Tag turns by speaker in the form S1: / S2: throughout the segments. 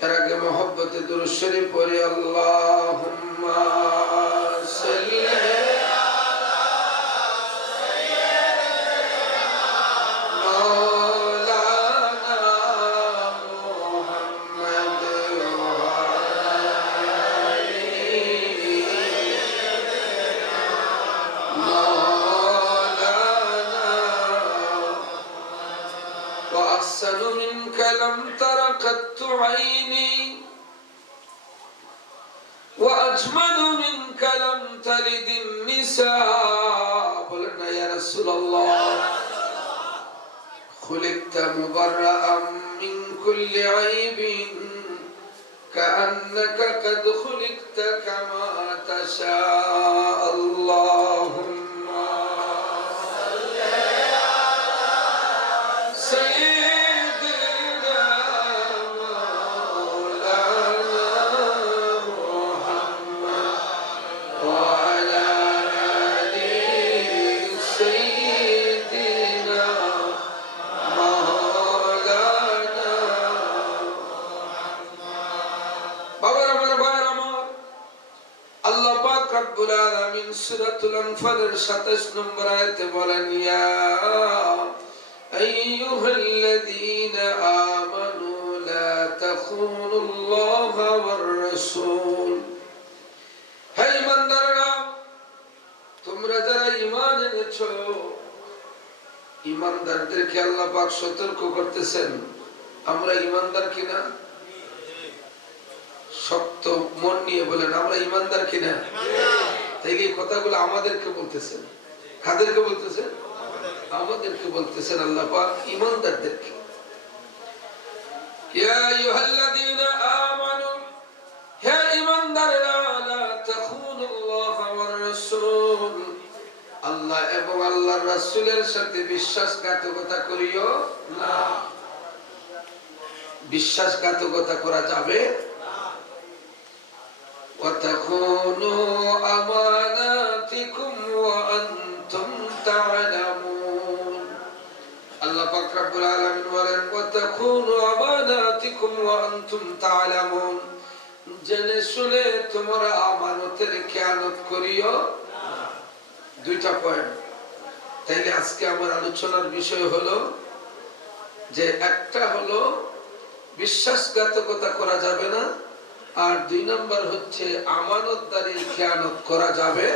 S1: তার আগে মহব্বতে দুরুশ্বরী পরে আল্লাহ সাল্লাহ منك لم تر قط عيني. وأجمل منك لم تلد النساء. قلنا يا رسول الله. خلقت مبرأ من كل عيب. كأنك قد خلقت كما تشاء. اللهم سيدنا সাতাশ নম্বর আয়তে বলেন, ইয়া আইয়ুহাল্লাযীনা আমানু লা তাখুনুল্লাহা ওয়ার রাসূল হে ইমানদাররা তোমরা যারা ঈমান এনেছো ইমানদারদেরকে আল্লাহ পাক সতর্ক করতেছেন। আমরা ইমানদার কিনা? শক্ত মন নিয়ে বলেন, আমরা ইমানদার কিনা? এই কথাগুলো আমাদেরকে বলতেছেন। কাদেরকে বলতেছেন? আমাদেরকে বলতেছেন আল্লাহ পাক ইমানদারদেরকে ইয়া আইয়ুহাল্লাযীনা আমানু, হে ঈমানদাররা, লা তাখুনুল্লাহ ওয়ার রাসূল। আল্লাহ এবং আল্লাহর রাসূলের সাথে বিশ্বাসঘাতকতা করিও না। বিশ্বাসঘাতকতা করা যাবে وتخونوا أماناتكم وأنتم تعلمون الله পাক রব্বুল আলামিন বলেন وتخونوا أماناتكم وأنتم تعلمون জেনে শুনে তোমরা আমানতের খেয়ানত করিও দুইটা পয়েন্ট তাইলে আজকে আমার আলোচনার বিষয় হলো যে একটা হলো বিশ্বাসঘাতকতা করা যাবে না আর দুই নম্বর হচ্ছে আমানতদারির খেয়ানত করা যাবে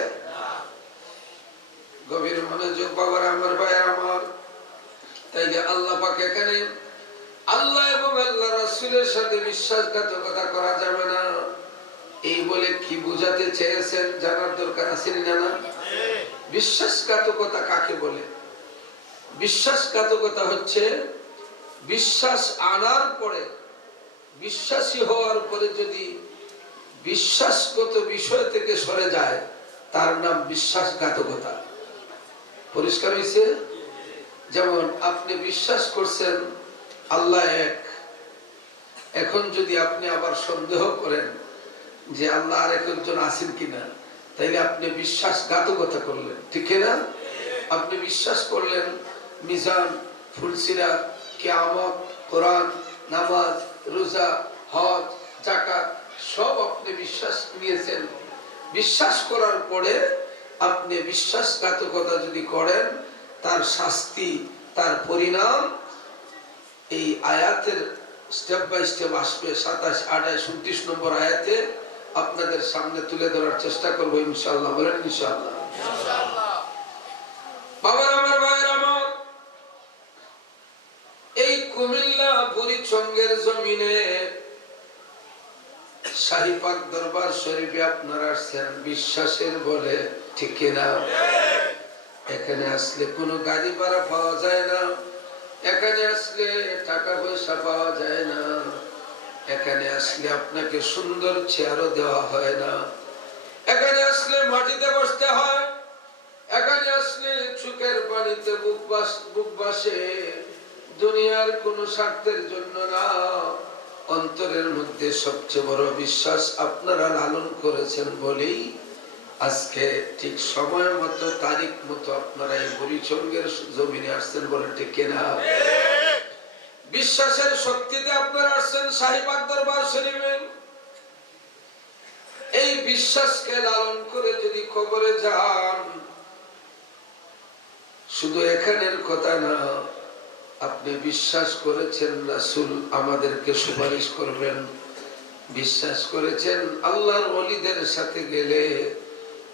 S1: গভীর মনোযোগ বাবার আমার ভাই আমার। তাইলে আল্লাহ পাক এখানে আল্লাহ এবং আল্লাহ রাসূলের সাথে বিশ্বাসঘাতকতা করা যাবে না। এই বলে কি বুঝাতে চেয়েছেন জানার দরকার আছে না না বিশ্বাসঘাতকতা কাকে বলে? বিশ্বাসঘাতকতা হচ্ছে, বিশ্বাস আনার পরে বিশ্বাসী হওয়ার পরে যদি বিশ্বাসগত বিষয় থেকে সরে যায়, তার নাম বিশ্বাসঘাতকতা। পরিষ্কার হয়েছে? যেমন আপনি বিশ্বাস করছেন, আল্লাহ এক। এখন যদি আপনি আবার সন্দেহ করেন যে আল্লাহ আর একজন আছেন কিনা, তাইলে আপনি বিশ্বাসঘাতকতা করলেন। ঠিক না আপনি বিশ্বাস করলেন, মিজান, ফুলসিরা, কিয়ামত, কোরআন, নামাজ রোজা, হজ জাকাত সব আপনি বিশ্বাস নিয়েছেন। বিশ্বাস করার পরে আপনি বিশ্বাসঘাতকতা যদি করেন, তার শাস্তি, তার পরিণাম এই আয়াতের স্টেপ বাই স্টেপ আসবে। সাতাশ, আঠাশ, উনত্রিশ নম্বর আয়াতে আপনাদের সামনে তুলে ধরার চেষ্টা করব ইনশাল্লাহ বলেন ইনশাল্লাহ বাবার আমার ভাইয়ের আমার এই কুমিল্লা বুড়িচঙ্গের জমিনে। শাহিপাক দরবার শরীফে আপনারা আসছেন, বিশ্বাসের বলে, ঠিক এখানে আসলে কোনো গাড়ি ভাড়া পাওয়া যায় না। এখানে আসলে টাকা পয়সা পাওয়া যায় না। এখানে আসলে আপনাকে সুন্দর চেয়ারও দেওয়া হয় না। এখানে আসলে মাটিতে বসতে হয়। এখানে আসলে চুকের পানিতে বুক বাসে। দুনিয়ার কোন স্বার্থের জন্য না। অন্তরের মধ্যে সবচেয়ে বড় বিশ্বাস আপনারা লালন করেছেন বলেই আজকে ঠিক সময় মতো, তারিখ মতো আপনারা এই বরিচঙ্গের জমিনে আসছেন বলে ঠিক কেনা? বিশ্বাসের শক্তিতে আপনারা আসছেন শাহিবাগ দরবার শরীফে। এই বিশ্বাসকে লালন করে যদি কবরে যান, শুধু এখানের কথা না আপনি বিশ্বাস করেছেন রাসূল আমাদেরকে সুপারিশ করবেন। বিশ্বাস করেছেন আল্লাহর অলিদের সাথে গেলে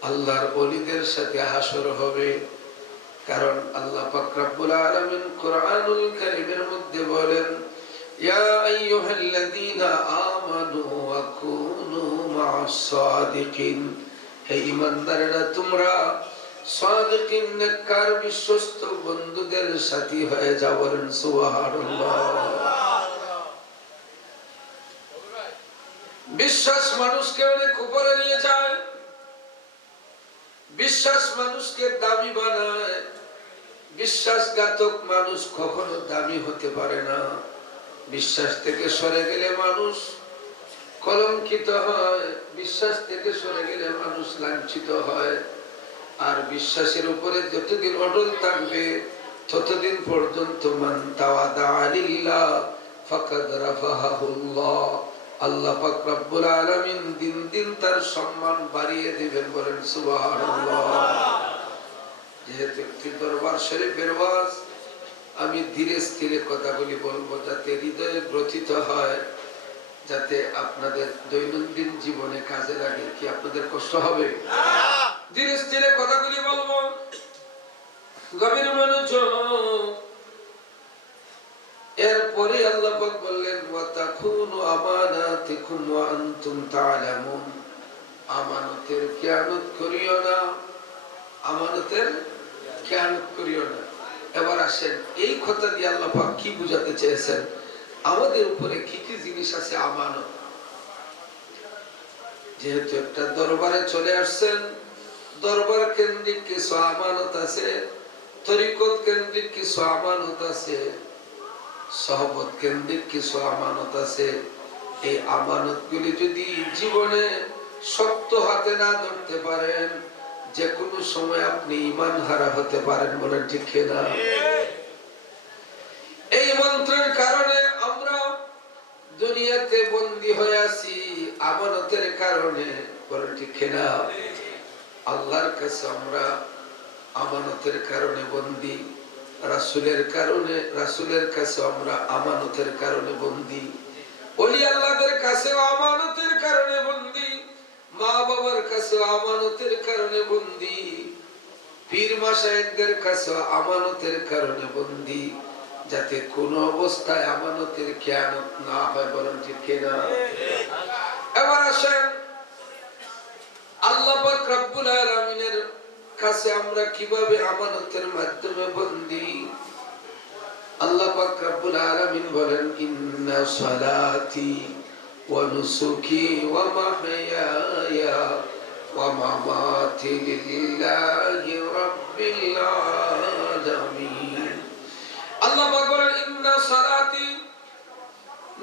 S1: আল্লাহর অলিদের সাথে হাসর হবে। কারণ আল্লাহ পাক রব্বুল আলামিন কোরআনুল কারীমের মধ্যে বলেন তোমরা সাদিকিন বিশ্বস্ত বন্ধুদের সাথী হয়ে যাও সুবহানাল্লাহ। বিশ্বাস মানুষকে অনেক উপরে নিয়ে যায়। বিশ্বাস মানুষকে দামি বানায়। বিশ্বাসঘাতক মানুষ কখনো দামি হতে পারে না। বিশ্বাস থেকে সরে গেলে মানুষ কলঙ্কিত হয়। বিশ্বাস থেকে সরে গেলে মানুষ লাঞ্ছিত হয়। বিশ্বাসের উপরে যতদিন অটল থাকবে, ততদিন পর্যন্ত আমি ধীরে স্থিরে কথাগুলি বলব যাতে হৃদয়ে গ্রথিত হয়, যাতে আপনাদের দৈনন্দিন জীবনে কাজে লাগে, কি আপনাদের কষ্ট হবে? ধীরে স্থিরে কথাগুলি বলব। গভীর মনোযোগ। এরপরে আল্লাহ বললেন আমানতের খেয়ানত করিও না, আমানতের খেয়ানত করিও না। এবার আসেন, এই কথা দিয়ে আল্লাহ পাক কি বুঝাতে চেয়েছেন? আমাদের উপরে কি কি জিনিস আছে আমানত? যেহেতু একটা দরবারে চলে আসছেন দরবার কেন্দ্রিক কিছু আমানত আছে তরিকত কেন্দ্রিক কিছু আমানত আছে সহবত কেন্দ্রিক কিছু আমানত আছে এই আমানত গুলি যদি জীবনে শক্ত হাতে না ধরতে পারেন যে কোনো সময় আপনি ইমান হারা হতে পারেন বলেন ঠিক না? এই মন্ত্রের কারণে আমরা দুনিয়াতে বন্দী হয়ে আছি, আমানতের কারণে বলেন ঠিক না? আল্লাহর কাছে আমরা আমানতের কারণে বন্দী, রাসুলের কারণে, রাসুলের কাছে আমরা আমানতের কারণে বন্দী। ওলি আল্লাহদের কাছে আমানতের কারণে বন্দী, মা বাবার কাছে আমানতের কারণে বন্দী, পীর মাসায়কদের কাছে আমানতের কারণে বন্দী, যাতে কোন অবস্থায় আমানতের খেয়ানত না হয় বরং ঠিক না এবার আসেন আল্লাহ পাক রব্বুল আলামিনের কাছে আমরা কীভাবে আমানতের মাধ্যমে বন্দি? আল্লাহ পাক রব্বুল আলামিন বলেন, ইন্না সালাতি ওয়া নুসুকি ওয়া মাহইয়ায়া ওয়া মামাতি লিল্লাহি রাব্বিল আলামিন. আল্লাহ পাক বলেন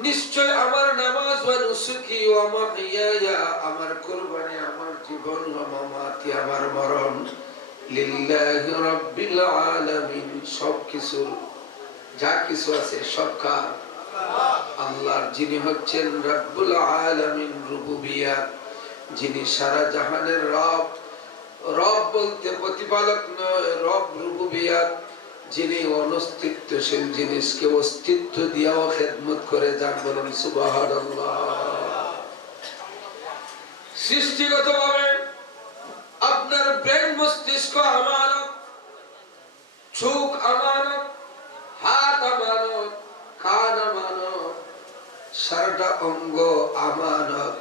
S1: নিশ্চয় আমার নামাজ ওয়া নুসুকি ওয়া মাহইয়ায়া আমার কুরবানি, আমার জীবন ওয়া মামাতি, আমার মরণ লিল্লাহি রাব্বিল আলামিন সব কিছু যা কিছু আছে সব কার। আল্লাহর যিনি হচ্ছেন রব্বুল আলামিন রুবুবিয়াত যিনি সারা জাহানের রব রব বলতে প্রতিপালক নয়, রব রুবুবিয়াত যিনি অনস্তিত্বশীল, জিনিসকে অস্তিত্ব দিয়াও খেদমত করে যান বলেন সৃষ্টিগত ভাবে আপনার ব্রেন মস্তিষ্ক আমানত, চোখ আমানত, হাত আমানত, কান আমানত, সারাটা অঙ্গ আমানত।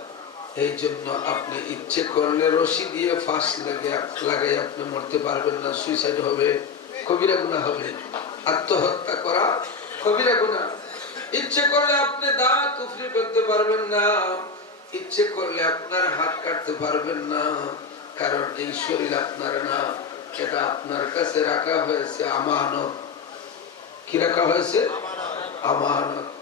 S1: এই জন্য আপনি ইচ্ছে করলে রশি দিয়ে ফাঁস লাগে লাগাই আপনি মরতে পারবেন না, সুইসাইড হবে। কবিরা গুণা হবে। আত্মহত্যা করা কবিরা গুণা ইচ্ছে করলে আপনি দাঁত উফরি করতে পারবেন না। ইচ্ছে করলে আপনার হাত কাটতে পারবেন না। কারণ এই শরীর আপনার না, সেটা আপনার কাছে রাখা হয়েছে আমানত। কি রাখা হয়েছে? আমানত।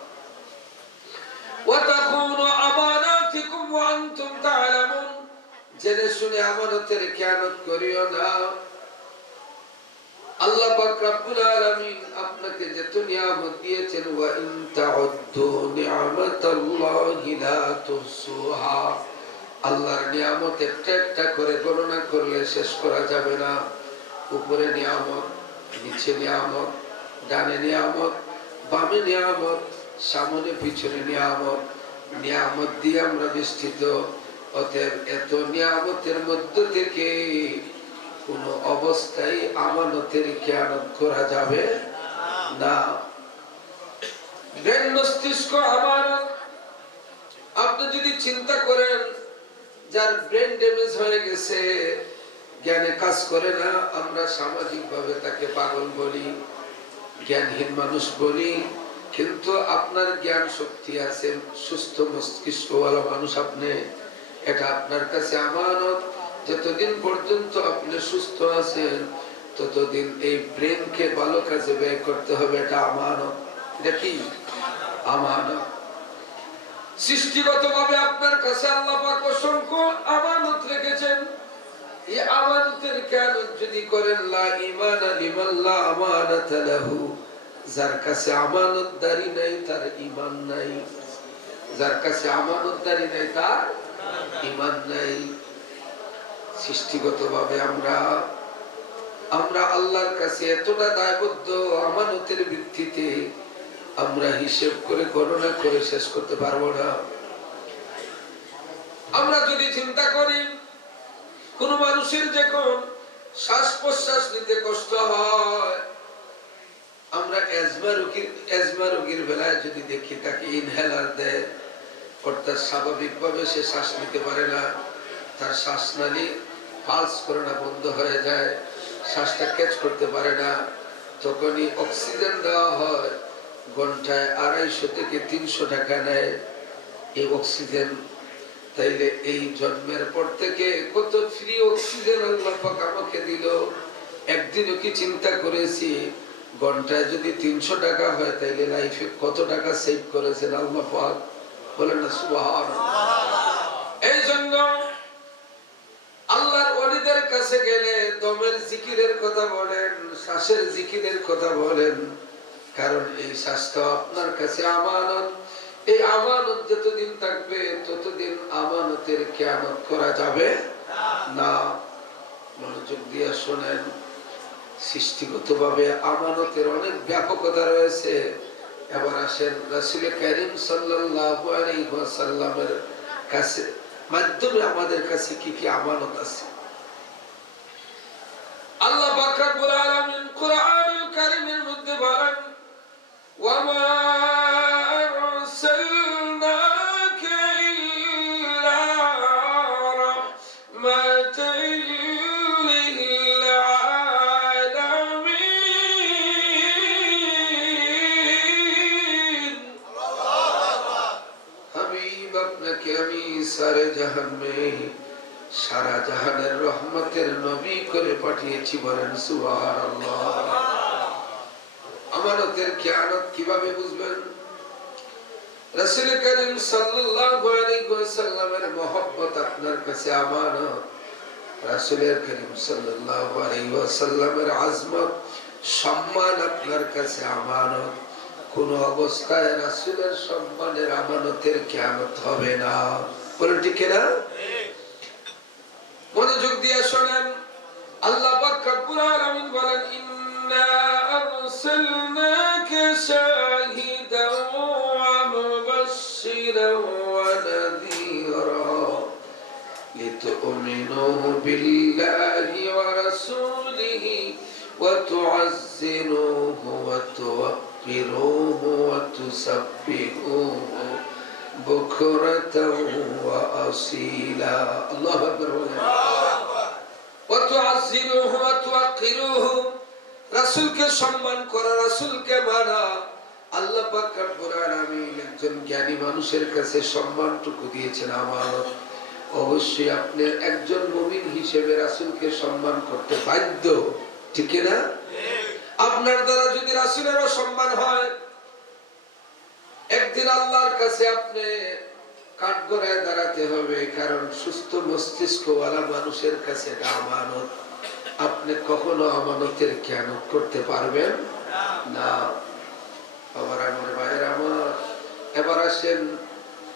S1: জেনে শুনে আমানতের খেয়ানত করিও না। আল্লাহ পাক রব্বুল আলামিন আপনাকে নিয়ামত দিয়েছেন, ওয়া ইন তাউদ্দু নি'মাতাল্লাহি লা তুহসুহা। আল্লাহর নিয়ামত একটা একটা করে গণনা করলে শেষ করা যাবে না। উপরে নিয়ামত, নিচে নিয়ামত, ডানে নিয়ামত, বামে নিয়ামত, সামনে পিছনে নিয়ামত। নিয়ামত দিয়ে আমরা বিস্তৃত অতএব এত নিয়ামতের মধ্য থেকে কোন অবস্থায় আমানতের খেয়ানত করা যাবে না। আমানত। আপনি যদি চিন্তা করেন, যার ব্রেন ড্যামেজ হয়ে গেছে, জ্ঞানে কাজ করে না, আমরা সামাজিক ভাবে তাকে পাগল বলি, জ্ঞানহীন মানুষ বলি, কিন্তু আপনার জ্ঞান শক্তি আছে, সুস্থ মস্তিষ্কওয়ালা মানুষ আপনি, এটা আপনার কাছে আমানত। যতদিন পর্যন্ত আপনি সুস্থ আছেন, ততদিন এই ব্রেনকে ভালো কাজে ব্যয় করতে হবে, এটা আমানত। কি? আমানত। সৃষ্টিগত ভাবে আপনার কাছে আল্লাহ পাক অসংখ্য আমানত রেখেছেন। এই আমানতের জ্ঞান যদি করেন, লা ঈমানা লিমান লা আমানাতা লাহু। যার কাছে আমানতদারি নাই, তার ঈমান নাই। যার কাছে আমানতদারি নাই, তার ঈমান নাই। সৃষ্টিগতভাবে আমরা আমরা আল্লাহর কাছে এতটা দায়বদ্ধ আমানতের ভিত্তিতে আমরা হিসেব করে, গণনা করে শেষ করতে পারব না। আমরা যদি চিন্তা করি, কোন মানুষের যখন শ্বাস প্রশ্বাস নিতে কষ্ট হয়, আমরা অ্যাজমা রোগীর অ্যাজমা রোগীর বেলায় যদি দেখি, তাকে ইনহেলার দেয়, অর্থাৎ স্বাভাবিকভাবে সে শ্বাস নিতে পারে না, তার শ্বাস শ্বাসনালী পালস করে না বন্ধ হয়ে যায়, শ্বাসটা ক্যাচ করতে পারে না। তখনই অক্সিজেন দেওয়া হয়, ঘন্টায় আড়াইশো থেকে তিনশো টাকা নেয় এই অক্সিজেন তাইলে এই জন্মের পর থেকে কত ফ্রি অক্সিজেন আমাকে দিল। একদিনও কি চিন্তা করেছি, ঘন্টায় যদি তিনশো টাকা হয়, তাইলে লাইফে কত টাকা সেভ করেছেন আল্লাহ পাক? বলেন না সুবহান এই জন্য কাছে গেলে দমের জিকিরের কথা বলেন, শ্বাসের জিকিরের কথা বলেন। কারণ এই স্বাস্থ্য আপনার কাছে আমানত। এই আমানত যতদিন থাকবে, ততদিন আমানতের খেয়ানত করা যাবে না। মনোযোগ দিয়ে শোনেন সৃষ্টিগত ভাবে আমানতের অনেক ব্যাপকতা রয়েছে। এবার আসেন রাসুল করিম ওয়াসাল্লামের কাছে। মাধ্যমে আমাদের কাছে কি কি আমানত আছে? আল্লাহ পাক রব্বুল আলামিন কোরআনুল কারীমের মধ্যে বলেন ওয়ামা আরসালনাকা ইল্লা রাহমাতাল লিল আলামিন হাবিব আপনাকে আমি সারে জাহান মে সারা জাহানের রহমতের নবী করে পাঠিয়েছি বলেন, সুবহানাল্লাহ। আমানতের জ্ঞানত কীভাবে বুঝবেন? আপনার কাছে আমানত। সম্মান আমানত। কোন অবস্থায় রাসূলের সম্মানের আমানতের কিয়ামত হবে না। বলে ঠিক না আল্লাহ পাক রব্বুল আলামিন বলেন ইন্না আরসালনাকা শাহিদান ওয়া মুবাশশিরান ওয়া নাযীরা لتؤمنوا بالله ورسوله وتعزروه وتوقروه وتسبحوه بكرة وأصيلا الله أكبر وتعزروه وتوقروه অবশ্যই আপনি একজন মুমিন হিসেবে রাসূলকে সম্মান করতে বাধ্য, ঠিক না? আপনার দ্বারা যদি রাসূলেরও সম্মান হয়, একদিন আল্লাহর কাছে আপনি কাঠগড়ায় দাঁড়াতে হবে, কারণ সুস্থ মস্তিষ্কওয়ালা মানুষের কাছে এটা আমানত। আপনি কখনো আমানতের জ্ঞান করতে পারবেন? না। আমার আমার ভাইয়ের আমার এবার আসেন